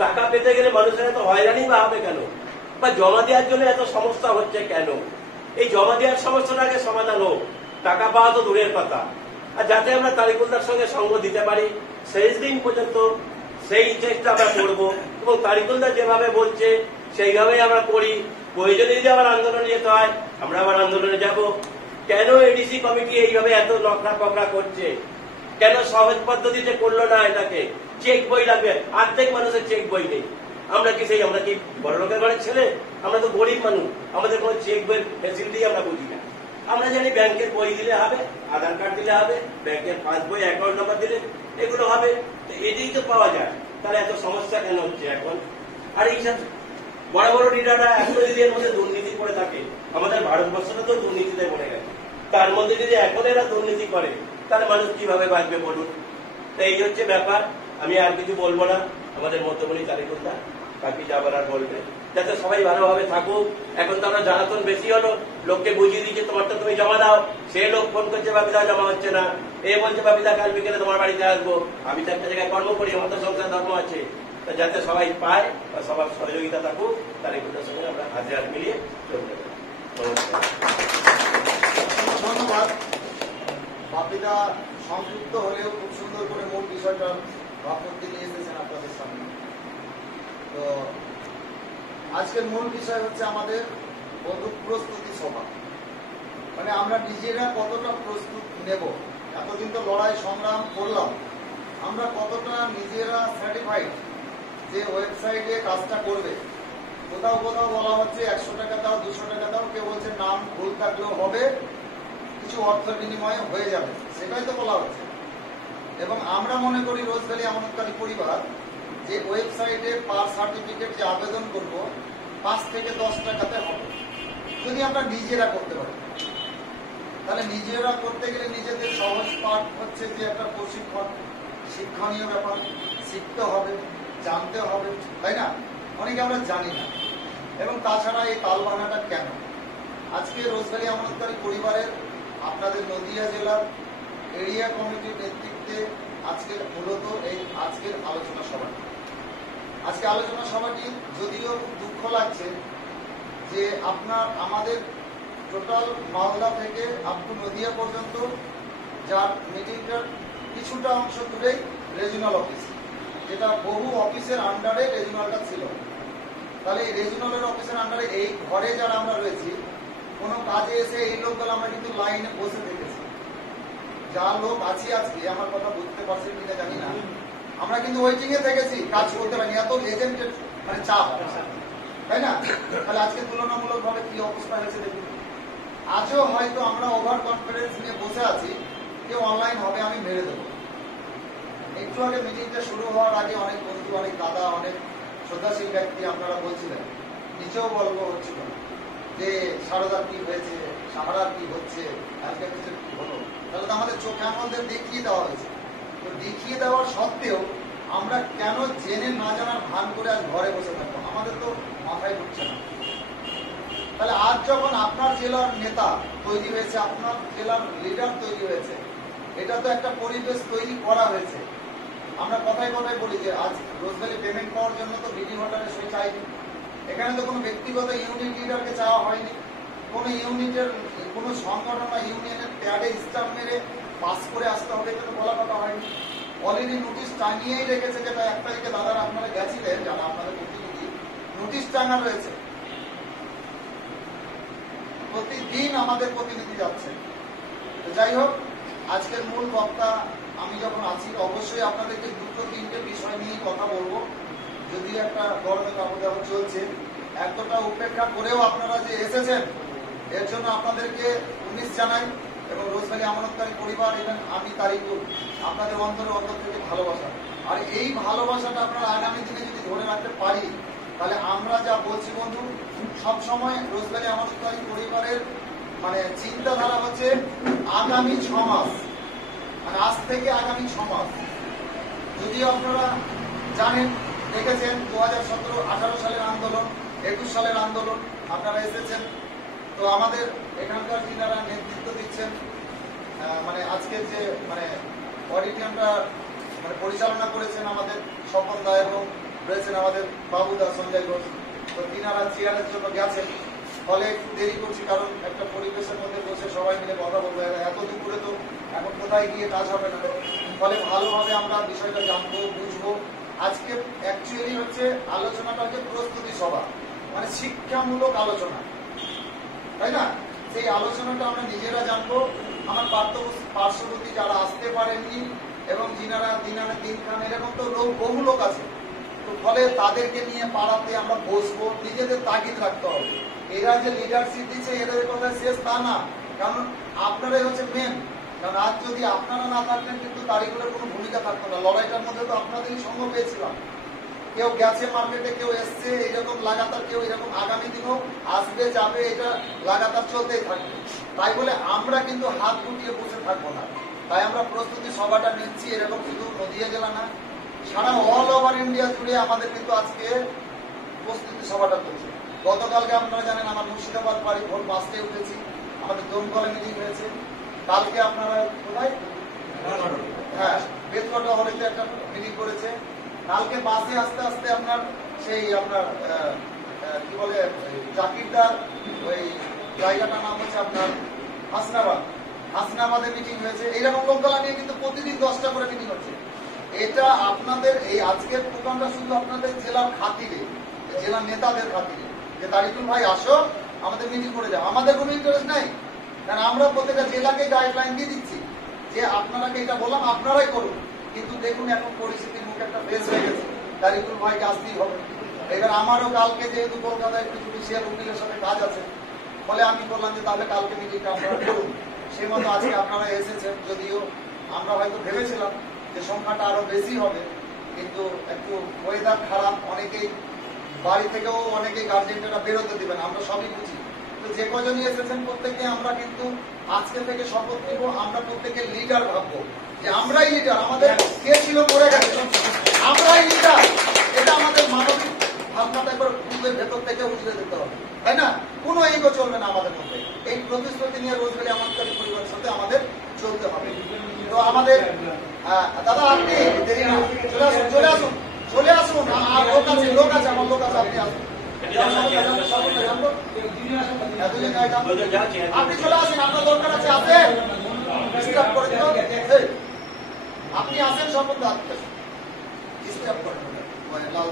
টাকা পেতে গেলে মানুষের এত হয়রানি বা হবে কেন, বা জমা দেওয়ার জন্য এত সমস্যা হচ্ছে কেন? এই জমা দেওয়ার সমস্যাটা আগে সমাধান হোক, টাকা পাওয়া তো দূরের কথা। আর যাতে আমরা তারিকুলদার সঙ্গে সঙ্গ দিতে পারি শেষ দিন পর্যন্ত সেই চেষ্টা আমরা করবো, এবং তারিকুলদার যেভাবে বলছে সেইভাবেই আমরা করি। প্রয়োজনে যদি আবার আন্দোলনে যেতে হয় আমরা আবার আন্দোলনে যাব। কেন এডিসি কমিটি এইভাবে এত নকরা পকড়া করছে? কেন সহজ পদ্ধতিতে করলো না এটাকে? চেক বই লাগবে, অর্ধেক মানুষের চেক বই নেই। আমরা কি বড় লোকের ঘরের ছেলে? আমরা তো গরিব মানুষ, আমাদের কোনো চেক বইয়ের ফেসিলিটি আমরা বুঝি না। আমরা জানি ব্যাংকের বই দিলে হবে, আধার কার্ড দিলে হবে, ব্যাংকের পাসবই, অ্যাকাউন্ট নাম্বার দিলে এগুলো হবে। এটাই তো পাওয়া যায়, তাহলে এত সমস্যা কেন হচ্ছে এখন? আর এইসব বড় বড় লিডাররা এখনো যদি এর মধ্যে দুর্নীতি করে থাকে, আমাদের ভারতবর্ষটা তো দুর্নীতিতে পড়ে গেছে, তার মধ্যে যদি এখন এরা দুর্নীতি করে তাহলে মানুষ কিভাবে বাঁচবে বলুন? তো এই হচ্ছে ব্যাপার। আমি আর কিছু বলবো না, আমাদের মধ্যমণি তারিকুলদার বাকি যাবার আর বলবে, যাতে সবাই ভালোভাবে থাকুক। এখন তো আমরা জ্বালাতন বেশি হলো, লোককে বুঝিয়ে দিচ্ছে তোমারটা তুমি জমা দাও, সে লোক ফোন করছে বাপিদা জমা হচ্ছে না, এ বলছে বাপিদা কাল বিকেলে তোমার বাড়িতে আসবো। আমি তো একটা জায়গায় কর্ম করি, আমার তো সংসার ধর্ম আছে, যাতে সবাই পায় বা সবার সহযোগিতা থাকুক, তারিকুলদার সঙ্গে আমরা হাতে হাত মিলিয়ে চলতে পারি। ধন্যবাদ। বাপিদা সংযুক্ত হলেও খুব সুন্দর করে মূল বিষয়টা ভাবমূর্তি নিয়ে এসেছেন আপনাদের সামনে। তো আজকের মূল বিষয় হচ্ছে আমাদের বন্ধু প্রস্তুতি সভা, মানে আমরা নিজেরা কতটা প্রস্তুত নেব। এতদিন তো লড়াই সংগ্রাম করলাম, আমরা কতটা নিজেরা সার্টিফাইড যে ওয়েবসাইটে কাজটা করবে। কোথাও কোথাও বলা হচ্ছে 100 টাকা দাও, 200 টাকা দাও, কেউ বলছে নাম ভুল থাকলেও হবে, কিছু অর্থ বিনিময়ে হয়ে যাবে, সেটাই তো বলা হচ্ছে। এবং আমরা মনে করি রোজভ্যালি আমানতকারী পরিবার যে ওয়েবসাইটে পার সার্টিফিকেট যে আবেদন করব 5 থেকে 10 টাকাতে হবে, যদি আমরা নিজেরা করতে পারি। তাহলে নিজেরা করতে গেলে নিজেদের সহজ পাঠ হচ্ছে যে একটা প্রশিক্ষণ, শিক্ষণীয় ব্যাপার, শিখতে হবে, জানতে হবে, তাই না? অনেকে আমরা জানি না। এবং তাছাড়া এই তালবাহানাটা কেন? আজকে রোজভ্যালি আমানতকারী পরিবারের আপনাদের নদিয়া জেলার এরিয়া কমিটির নেতৃত্বে আজকে মূলত এই আজকের আলোচনা সভাটি। আজকে আলোচনা সভাটি যদিও দুঃখ লাগছে যে আমাদের টোটাল মালদা থেকে আপ টু নদিয়া পর্যন্ত যার মিটিংটার কিছুটা অংশ দূরেই রিজিওনাল অফিস, যেটা বহু অফিসের আন্ডারে রিজিওনালটা ছিল। তাহলে এই রিজিওনালের অফিসের আন্ডারে এই ঘরে যারা আমরা রয়েছি, কোনো কাজে এসে এই লোকগুলো আমরা কিন্তু লাইনে বসে থেকেছি। যা লোক আছি আজকে, আমার কথা বুঝতে পারছেন কিনা জানি না, আমরা কিন্তু ওয়েটিং এ থেকেছি, কাজ করতে পারিনি, এত এজেন্টের মানে চাপ, তাই না? তাহলে আজকে তুলনামূলক ভাবে কি অবস্থা হয়েছে দেখুন। আজও হয়তো আমরা ওভার কনফিডেন্স নিয়ে বসে আছি, কেউ অনলাইন হবে আমি মেরে দেবো। একটু আগে মিটিংটা শুরু হওয়ার আগে অনেক বন্ধু, অনেক দাদা, অনেক শ্রদ্ধাশীল ব্যক্তি আপনারা বলছিলেন, নিচেও গল্প হচ্ছিল যে সারদার কি হয়েছে, সাহারার কি হচ্ছে, আজকে কিছু কি হলো। তাহলে তো আমাদের চোখে আমাদের দেখিয়ে দেওয়া হয়েছে। তো দেখিয়ে দেওয়ার সত্ত্বেও আমরা কেন জেনে না জানার ভান করে আজ ঘরে বসে থাকবো? আমাদের তো মাথায় ঢুকছে না। তাহলে আজ যখন আপনার জেলার নেতা তৈরি হয়েছে, আপনার জেলার লিডার তৈরি হয়েছে, এটা তো একটা পরিবেশ তৈরি করা হয়েছে। আমরা কথায় কথায় বলি যে আজ রোজভ্যালি পেমেন্ট পাওয়ার জন্য তো বিডি ভোটারের সই চাইনি। এখানে তো কোনো ব্যক্তিগত ইউনিট লিডারকে চাওয়া হয়নি, কোনো ইউনিটের কোনো সংগঠন বা ইউনিয়নের প্যাডে স্টাম্প মেরে পাস করে আসতে হবে এটা তো বলা কথা হয়নি। অলরেডি নোটিশ টাঙিয়েই রেখেছে, যেটা 1 তারিখে দাদারা আপনারা গেছিলেন, যারা আপনাদের প্রতিনিধি, নোটিশ টাঙা রয়েছে। প্রতিদিন আমাদের প্রতিনিধি যাচ্ছে। তো যাই হোক, আজকের মূল বক্তা আমি যখন আছি, অবশ্যই আপনাদেরকে 2-3টে বিষয় নিয়ে কথা বলবো। যদি একটা গরমের আবহাওয়া চলছে, এতটা উপেক্ষা করেও আপনারা যে এসেছেন এর জন্য আপনাদেরকে 19 জানাই। এবং রোজভ্যালি আমানতকারী পরিবার এবং আমি তারিকুল, আপনাদের অন্তর থেকে ভালোবাসা। আর এই ভালোবাসাটা আপনারা আগামী দিনে যদি ধরে রাখতে পারি, তাহলে আমরা যা বলছি বন্ধু, সবসময় রোজভ্যালি আমানতকারী পরিবারের মানে চিন্তাধারা হচ্ছে আগামী 6 মাস, মানে আজ থেকে আগামী 6 মাস। যদিও আপনারা জানেন, দেখেছেন 2017-18 সালের আন্দোলন, 21 সালের আন্দোলন, আপনারা এসেছেন। তো আমাদের এখানকার যিনারা নেতৃত্ব দিচ্ছেন, মানে আজকের যে মানে অডিটোরিয়ামটা মানে পরিচালনা করেছেন আমাদের স্বপন দা এবং রয়েছেন আমাদের বাবুদা সঞ্জয় ঘোষ, তো তিনারা চেয়ারের জন্য গেছেন, ফলে একটু দেরি করছি, কারণ একটা পরিবেশের মধ্যে বসে সবাই মিলে কথা বলবো, এত দুপুরে তো এখন কোথায় গিয়ে কাজ হবে না, ফলে ভালোভাবে আমরা বিষয়টা জানবো, বুঝবো। আজকে অ্যাকচুয়ালি হচ্ছে আলোচনাটা হচ্ছে প্রস্তুতি সভা, মানে শিক্ষামূলক আলোচনা, তাই না? সেই আলোচনাটা আমরা নিজেরা জানবো, আমার পার্শ্ববর্তী যারা আসতে পারেননি এবং যিনারা দিন খান এরকম তো বহু লোক আছে, তো ফলে তাদেরকে নিয়ে পাড়াতে আমরা বসবো, নিজেদের তাগিদ রাখতে হবে। এরা যে লিডারশিপ দিচ্ছে এদের কথা শেষ তা না, কারণ আপনারাই হচ্ছে মেন। কারণ আজ যদি আপনারা না থাকতেন কিন্তু তারিখগুলোর কোনো ভূমিকা থাকতো না। লড়াইটার মধ্যে তো আপনাদেরই সঙ্গ পেয়েছিলাম, কেউ গেছে মার্কেটে, কেউ এসছে, এরকম লাগাতার, কেউ এরকম আগামী দিনও আসবে যাবে, এটা লাগাতার চলতেই থাকবে। তাই বলে আমরা কিন্তু হাত গুটিয়ে বসে থাকবো না, তাই আমরা প্রস্তুতি সভাটা নিচ্ছি। এরকম শুধু নদিয়া জেলা না, সারা অল ওভার ইন্ডিয়া জুড়ে আমাদের কিন্তু আজকে প্রস্তুতি সভাটা চলছে। গতকালকে আপনারা জানেন আমার মুর্শিদাবাদ বাড়ি ভোর 5টায় উঠেছি, আমাদের দমকলে মিটিং হয়েছে। কালকে আপনারা কোথায়? হ্যাঁ, বেতকটা হলিতে একটা মিটিং করেছে। কালকে বাসে আস্তে আস্তে আপনার সেই আপনার কি বলে জাকিরদার ওই জায়গাটার নাম হচ্ছে আপনার হাসনাবাদে মিটিং হয়েছে। এইরকম লোকগুলা নিয়ে কিন্তু প্রতিদিন 10টা করে মিটিং হচ্ছে। এটা আপনাদের এই আজকের প্রোগ্রামটা শুধু আপনাদের জেলার খাতিরে, জেলার নেতাদের খাতিরে, যে তারিকুল ভাই আসো আমাদের মিটিং করে যাও। আমাদের কোনো ইন্টারেস্ট নাই, কারণ আমরা প্রত্যেকটা জেলাকে গাইডলাইন দিয়ে দিচ্ছি যে আপনারাকে এটা বললাম আপনারাই করুন। কিন্তু দেখুন এখন পরিস্থিতির মুখে একটা ফেস হয়ে গেছে, তারিকুল ভাইকে আসতেই হবে। এবার আমারও কালকে যেহেতু কলকাতায় একটু জুডিশিয়াল উকিলের সাথে কাজ আছে, ফলে আমি বললাম যে তাহলে কালকে মিটিংটা আপনারা করুন। সেই মতো আজকে আপনারা এসেছেন, যদিও আমরা হয়তো ভেবেছিলাম যে সংখ্যাটা আরো বেশি হবে, কিন্তু একটু ওয়েদার খারাপ, অনেকেই বাড়ি থেকেও অনেকেই গার্জেনরা বেরোতে দিবেন, আমরা সবই বুঝি। তো যে কজনই এসেছেন প্রত্যেকে আমরা কিন্তু আজকে থেকে শপথ নিব, আমরা প্রত্যেকে লিডার ভাববো যে আমরাই লিডার। আমাদের কে ছিল পড়ে গেছে, আমরাই লিডার। এটা আমাদের মানবিক ভাবনাটা একবার পূর্বের ভেতর থেকে উঠে দিতে হবে, তাই না? কোনো ইগো চলবে না আমাদের মধ্যে। এই প্রতিশ্রুতি নিয়ে রোজগারি আমানকারী পরিবারের সাথে আমাদের চলতে হবে। তো আমাদের দাদা আপনি দেরি না, চলে আসুন আর লোক আছে আমার লোক আছে, আপনি আসুন, আপনি চলে আসেন, আপনার দরকার আছে, আসেন, আপনি আসেন, সম্বন্ধে ডিস্টার্ব করেন লাল